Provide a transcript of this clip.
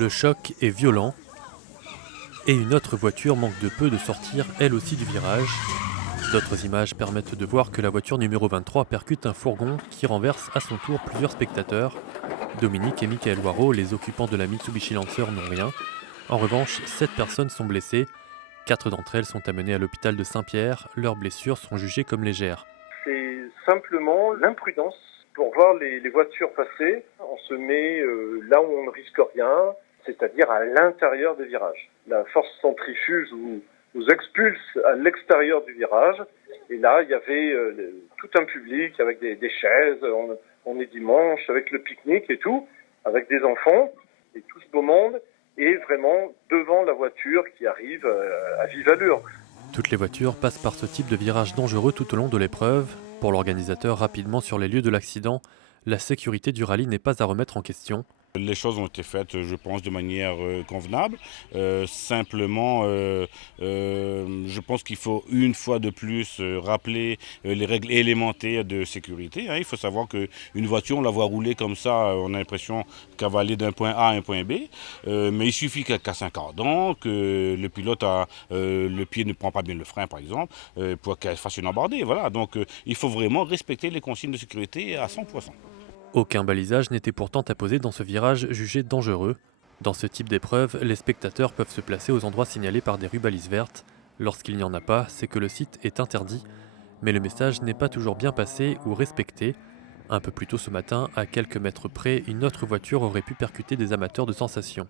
Le choc est violent et une autre voiture manque de peu de sortir elle aussi du virage. D'autres images permettent de voir que la voiture numéro 23 percute un fourgon qui renverse à son tour plusieurs spectateurs. Dominique et Michael Waro, les occupants de la Mitsubishi Lancer, n'ont rien. En revanche, 7 personnes sont blessées. 4 d'entre elles sont amenées à l'hôpital de Saint-Pierre. Leurs blessures sont jugées comme légères. C'est simplement l'imprudence. Pour voir les voitures passer, on se met là où on ne risque rien, c'est-à-dire à l'intérieur des virages. La force centrifuge nous expulse à l'extérieur du virage. Et là, il y avait tout un public avec des chaises. On est dimanche avec le pique-nique et tout, avec des enfants et tout ce beau monde. Et vraiment devant la voiture qui arrive à vive allure. Toutes les voitures passent par ce type de virage dangereux tout au long de l'épreuve. Pour l'organisateur, rapidement sur les lieux de l'accident, la sécurité du rallye n'est pas à remettre en question. Les choses ont été faites, je pense, de manière convenable. Simplement, je pense qu'il faut une fois de plus rappeler les règles élémentaires de sécurité. Il faut savoir qu'une voiture, on la voit rouler comme ça, on a l'impression qu'elle va aller d'un point A à un point B. Mais il suffit qu'elle casse un cardan, que le pilote le pied ne prend pas bien le frein, par exemple, pour qu'elle fasse une embardée. Voilà. Donc, il faut vraiment respecter les consignes de sécurité à 100%. Aucun balisage n'était pourtant apposé dans ce virage jugé dangereux. Dans ce type d'épreuve, les spectateurs peuvent se placer aux endroits signalés par des rues-balises vertes. Lorsqu'il n'y en a pas, c'est que le site est interdit. Mais le message n'est pas toujours bien passé ou respecté. Un peu plus tôt ce matin, à quelques mètres près, une autre voiture aurait pu percuter des amateurs de sensations.